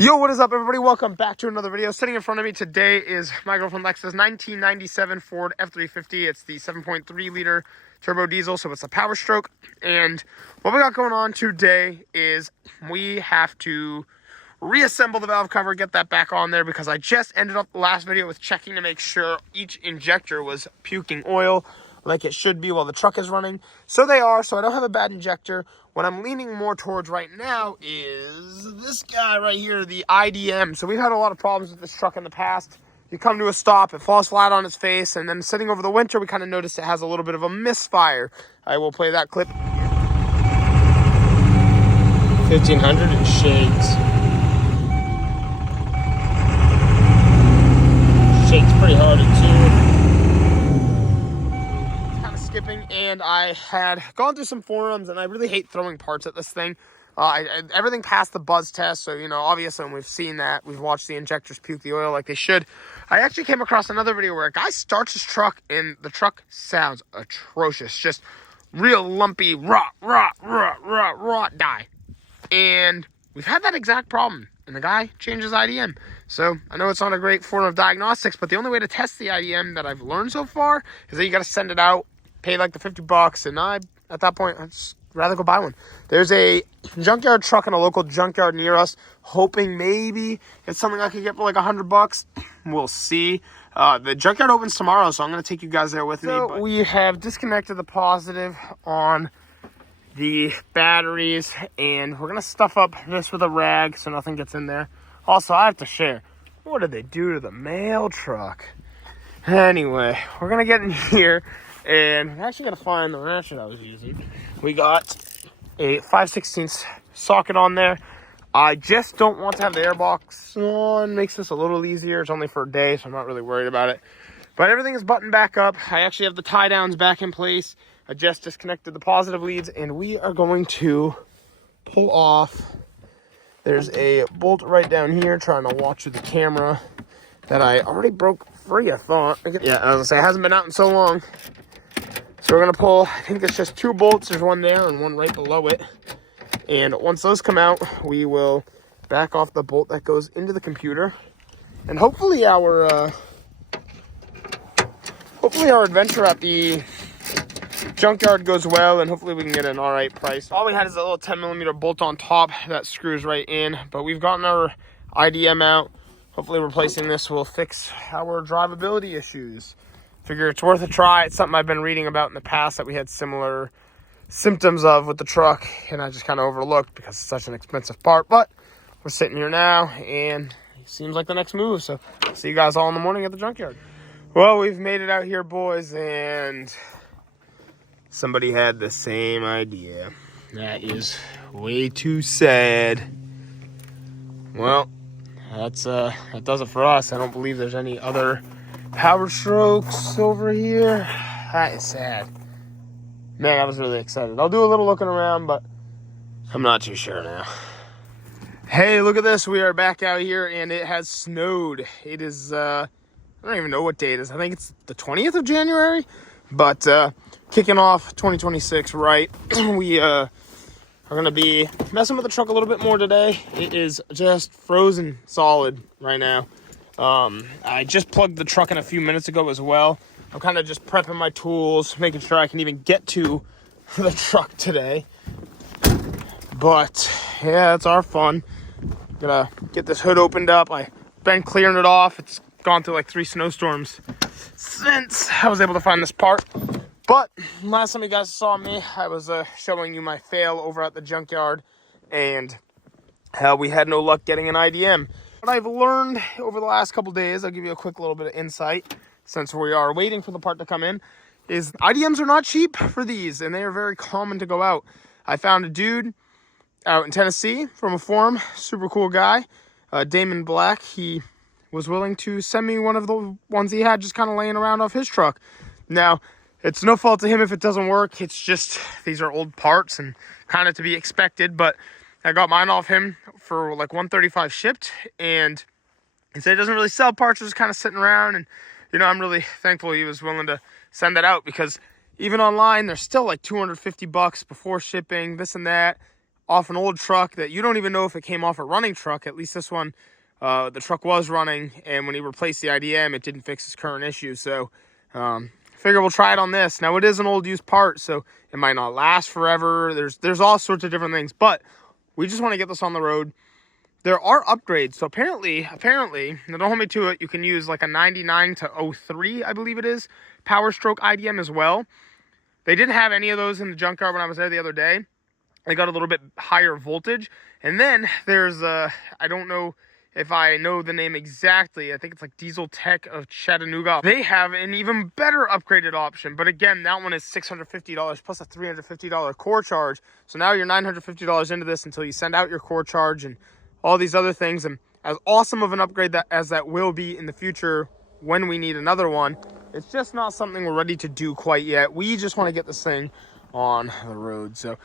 Yo, what is up, everybody? Welcome back to another video. Sitting in front of me today is my girlfriend Lexa's 1997 Ford F350. It's the 7.3 liter turbo diesel, so it's a power stroke. And what we got going on today is we have to reassemble the valve cover, get that back on there, because I just ended up the last video with checking to make sure each injector was puking oil like it should be while the truck is running. So they are, so I don't have a bad injector. What I'm leaning more towards right now is this guy right here, the IDM. So we've had a lot of problems with this truck in the past. You come to a stop, it falls flat on its face, and then sitting over the winter, we kind of noticed it has a little bit of a misfire. I will play that clip. 1500 and shakes. Shakes pretty hard too. Skipping, and I had gone through some forums, and I really hate throwing parts at this thing. Everything passed the buzz test, so, you know, obviously when we've seen that, we've watched the injectors puke the oil like they should. I actually came across another video where a guy starts his truck, and the truck sounds atrocious. Just real lumpy, rot, die. And we've had that exact problem, and the guy changes IDM. So I know it's not a great form of diagnostics, but the only way to test the IDM that I've learned so far is that you got to send it out, pay like the $50, and at that point, I'd just rather go buy one. There's a junkyard truck in a local junkyard near us, hoping maybe it's something I could get for like $100. We'll see. The junkyard opens tomorrow, so I'm going to take you guys there with me. But we have disconnected the positive on the batteries, and we're going to stuff up this with a rag so nothing gets in there. Also, I have to share, what did they do to the mail truck? Anyway, we're going to get in here, and I'm actually going to find the ratchet I was using. We got a 5/16 socket on there. I just don't want to have the airbox on. Makes this a little easier. It's only for a day, so I'm not really worried about it. But everything is buttoned back up. I actually have the tie downs back in place. I just disconnected the positive leads, and we are going to pull off. There's a bolt right down here, trying to watch with the camera, that I already broke free, I thought. Yeah, I was gonna say, it hasn't been out in so long. So we're gonna pull, I think there's just 2 bolts. There's one there and one right below it. And once those come out, we will back off the bolt that goes into the computer. And hopefully our adventure at the junkyard goes well, and hopefully we can get an all right price. All we had is a little 10mm bolt on top that screws right in, but we've gotten our IDM out. Hopefully replacing this will fix our drivability issues. Figure it's worth a try. It's something I've been reading about in the past that we had similar symptoms of with the truck, and I just kind of overlooked because it's such an expensive part. But we're sitting here now, and it seems like the next move. So see you guys all in the morning at the junkyard. Well, we've made it out here, boys, and somebody had the same idea. That is way too sad. Well, that does it for us. I don't believe there's any other power strokes over here. That is sad. Man, I was really excited. I'll do a little looking around, but I'm not too sure now. Hey, look at this. We are back out here, and it has snowed. It is, I don't even know what day it is. I think it's the 20th of January. But kicking off 2026 right. We are going to be messing with the truck a little bit more today. It is just frozen solid right now. I just plugged the truck in a few minutes ago as well. I'm kind of just prepping my tools, making sure I can even get to the truck today. But yeah, it's our fun. Gonna get this hood opened up. I've been clearing it off. It's gone through like 3 snowstorms since I was able to find this part. But last time you guys saw me, I was showing you my fail over at the junkyard, and how we had no luck getting an IDM. What I've learned over the last couple days, I'll give you a quick little bit of insight since we are waiting for the part to come in, is IDMs are not cheap for these, and they are very common to go out. I found a dude out in Tennessee from a forum, super cool guy, Damon Black. He was willing to send me one of the ones he had just kind of laying around off his truck. Now, it's no fault to him if it doesn't work. It's just, these are old parts and kind of to be expected, but I got mine off him for like $135 shipped, and he said he doesn't really sell parts, just kind of sitting around. And, you know, I'm really thankful he was willing to send that out, because even online, they're still like $250 before shipping, this and that. off an old truck that you don't even know if it came off a running truck. At least this one, the truck was running, and when he replaced the IDM, it didn't fix his current issue. So figure we'll try it on this. Now, it is an old used part, so it might not last forever. There's all sorts of different things, but we just want to get this on the road. There are upgrades. So apparently, now don't hold me to it, you can use like a 99 to 03, I believe it is, Power Stroke IDM as well. They didn't have any of those in the junkyard when I was there the other day. They got a little bit higher voltage. And then there's, I don't know if I know the name exactly, I think it's like Diesel Tech of Chattanooga. They have an even better upgraded option. But again, that one is $650 plus a $350 core charge. So now you're $950 into this until you send out your core charge and all these other things. And as awesome of an upgrade as that will be in the future when we need another one, it's just not something we're ready to do quite yet. We just want to get this thing on the road. So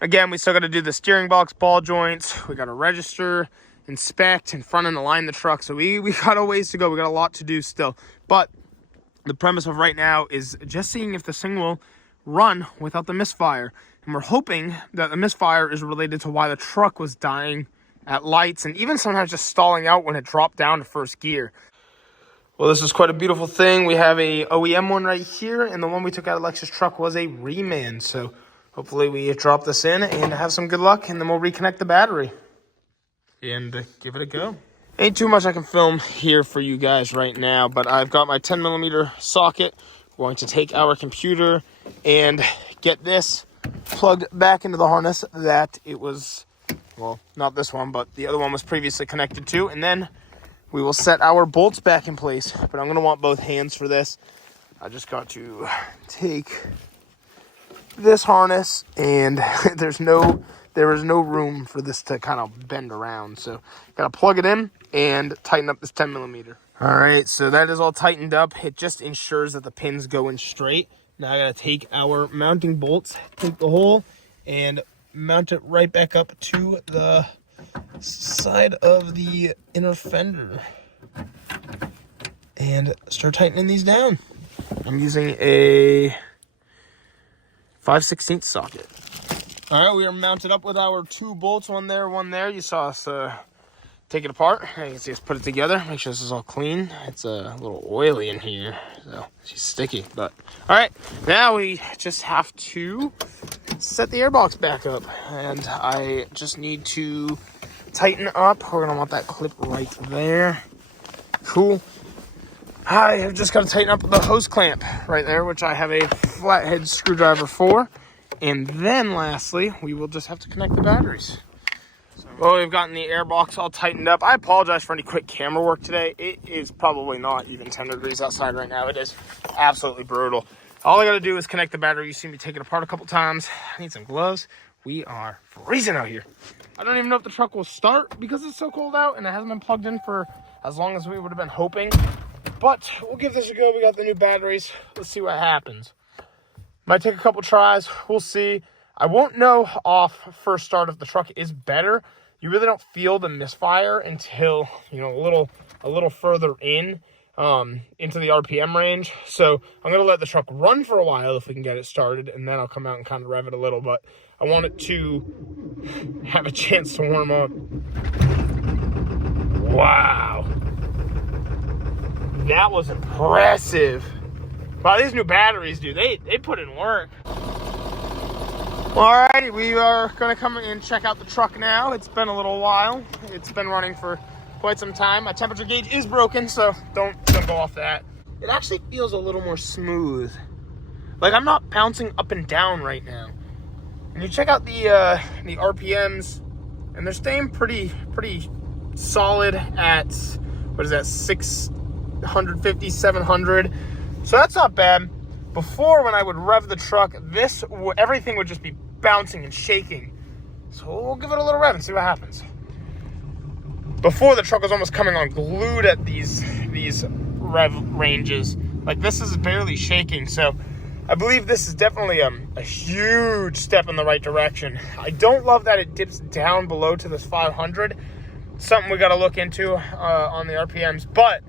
again, we still got to do the steering box ball joints. We got to register, inspect, and front and align the truck. So we got a ways to go. We got a lot to do still. But the premise of right now is just seeing if this thing will run without the misfire. And we're hoping that the misfire is related to why the truck was dying at lights and even sometimes just stalling out when it dropped down to first gear. Well, this is quite a beautiful thing. We have a OEM one right here, and the one we took out of Lex's truck was a reman. So hopefully we drop this in and have some good luck, and then we'll reconnect the battery and give it a go. Ain't too much I can film here for you guys right now, but I've got my 10mm socket. We're going to take our computer and get this plugged back into the harness that it was, well, not this one, but the other one was previously connected to, and then we will set our bolts back in place. But I'm going to want both hands for this. I just got to take this harness, and there is no room for this to kind of bend around. So got to plug it in and tighten up this 10mm. All right, so that is all tightened up. It just ensures that the pins go in straight. Now I got to take our mounting bolts, take the hole, and mount it right back up to the side of the inner fender and start tightening these down. I'm using a 5/16 socket. All right, we are mounted up with our two bolts, one there, one there. You saw us take it apart. You can see us put it together. Make sure this is all clean. It's a little oily in here, so she's sticky. But all right, now we just have to set the airbox back up, and I just need to tighten up. We're gonna want that clip right there. Cool. I have just got to tighten up the hose clamp right there, which I have a flathead screwdriver for. And then lastly, we will just have to connect the batteries. Well, we've gotten the airbox all tightened up. I apologize for any quick camera work today. It is probably not even 10 degrees outside right now. It is absolutely brutal. All I got to do is connect the battery. You see me take it apart a couple times. I need some gloves. We are freezing out here. I don't even know if the truck will start because it's so cold out and it hasn't been plugged in for as long as we would have been hoping. But we'll give this a go. We got the new batteries. Let's see what happens. Might take a couple tries. We'll see. I won't know off first start if the truck is better. You really don't feel the misfire until, you know, a little further into the RPM range. So I'm going to let the truck run for a while if we can get it started, and then I'll come out and kind of rev it a little. But I want it to have a chance to warm up. Wow. That was impressive. Wow, these new batteries, dude, they put in work. Alrighty, we are going to come and check out the truck now. It's been a little while. It's been running for quite some time. My temperature gauge is broken, so don't go off that. It actually feels a little more smooth. Like I'm not bouncing up and down right now. And you check out the RPMs, and they're staying pretty solid at, what is that, 650, 700. So that's not bad. Before, when I would rev the truck, everything would just be bouncing and shaking. So we'll give it a little rev and see what happens. Before, the truck was almost coming unglued at these rev ranges. Like, this is barely shaking. So I believe this is definitely a huge step in the right direction. I don't love that it dips down below to this 500. Something we got to look into on the RPMs. But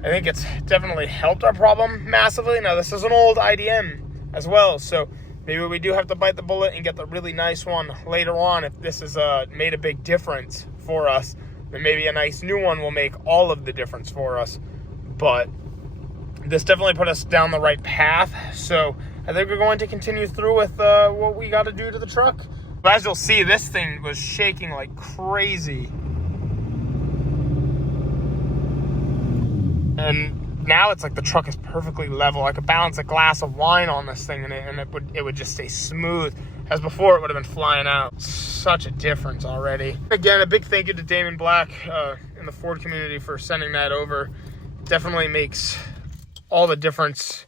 I think it's definitely helped our problem massively. Now, this is an old IDM as well, so maybe we do have to bite the bullet and get the really nice one later on. If this has made a big difference for us, then maybe a nice new one will make all of the difference for us. But this definitely put us down the right path. So I think we're going to continue through with what we got to do to the truck. But as you'll see, this thing was shaking like crazy. And now it's like the truck is perfectly level. I could balance a glass of wine on this thing and it would just stay smooth. As before, it would have been flying out. Such a difference already. Again, a big thank you to Damon Black in the Ford community for sending that over. Definitely makes all the difference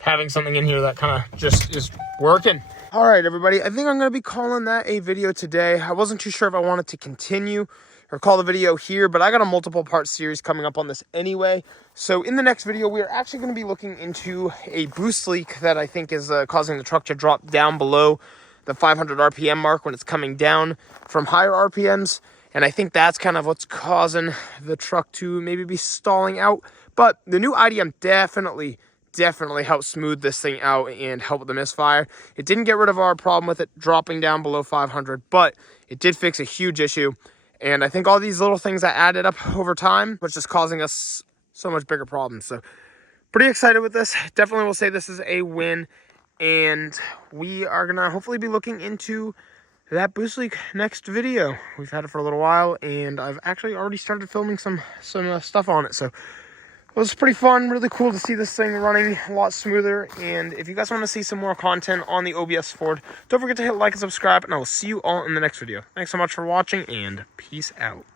having something in here that kind of just is working. All right, everybody, I think I'm going to be calling that a video today. I wasn't too sure if I wanted to continue or call the video here, but I got a multiple part series coming up on this anyway. So in the next video, we are actually going to be looking into a boost leak that I think is causing the truck to drop down below the 500 RPM mark when it's coming down from higher RPMs. And I think that's kind of what's causing the truck to maybe be stalling out. But the new IDM definitely helped smooth this thing out and help with the misfire. It didn't get rid of our problem with it dropping down below 500, but it did fix a huge issue. And I think all these little things that added up over time was just causing us so much bigger problems. So pretty excited with this. Definitely will say this is a win. And we are going to hopefully be looking into that boost leak next video. We've had it for a little while, and I've actually already started filming some stuff on it. So it was pretty fun, really cool to see this thing running a lot smoother. And if you guys want to see some more content on the OBS Ford, don't forget to hit like and subscribe, and I will see you all in the next video. Thanks so much for watching, and peace out.